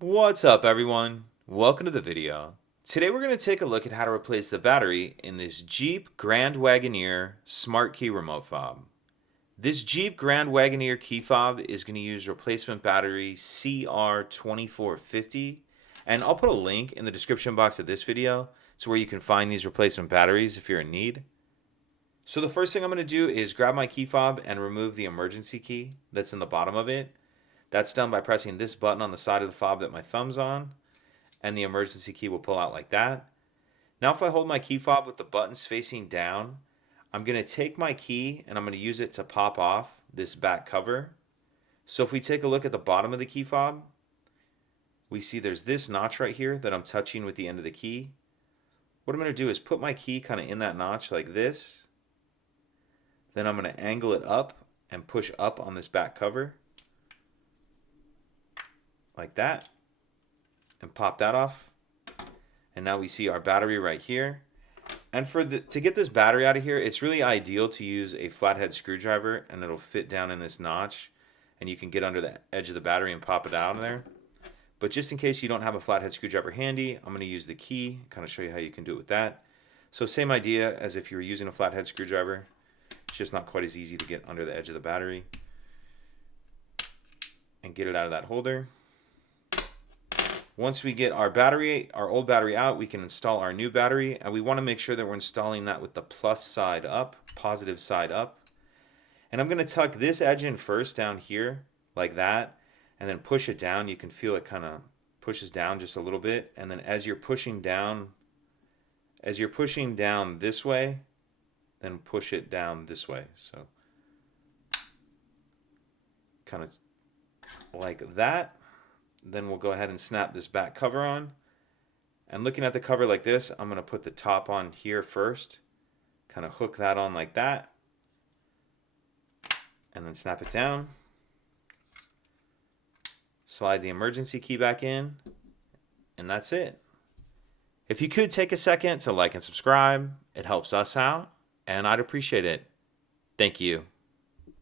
What's up, everyone? Welcome to the video. Today we're going to take a look at how to replace the battery in this Jeep Grand Wagoneer Smart Key Remote Fob. This Jeep Grand Wagoneer key fob is going to use replacement battery CR2450, and I'll put a link in the description box of this video to where you can find these replacement batteries if you're in need. So the first thing I'm going to do is grab my key fob and remove the emergency key that's in the bottom of it. That's done by pressing this button on the side of the fob that my thumb's on, and the emergency key will pull out like that. Now if I hold my key fob with the buttons facing down, I'm going to take my key and I'm going to use it to pop off this back cover. So if we take a look at the bottom of the key fob, we see there's this notch right here that I'm touching with the end of the key. What I'm going to do is put my key kind of in that notch like this. Then I'm going to angle it up and push up on this back cover like that, and pop that off. And now we see our battery right here. And to get this battery out of here, it's really ideal to use a flathead screwdriver, and it'll fit down in this notch, and you can get under the edge of the battery and pop it out of there. But just in case you don't have a flathead screwdriver handy, I'm going to use the key, kind of show you how you can do it with that. So same idea as if you were using a flathead screwdriver. It's just not quite as easy to get under the edge of the battery and get it out of that holder. Once we get our old battery out, we can install our new battery, and we want to make sure that we're installing that with the plus side up, positive side up. And I'm going to tuck this edge in first down here like that, and then push it down. You can feel it kind of pushes down just a little bit, and then as you're pushing down this way, then push it down this way. So kind of like that. Then we'll go ahead and snap this back cover on. And looking at the cover like this, I'm going to put the top on here first. Kind of hook that on like that. And then snap it down. Slide the emergency key back in. And that's it. If you could take a second to like and subscribe, it helps us out, and I'd appreciate it. Thank you.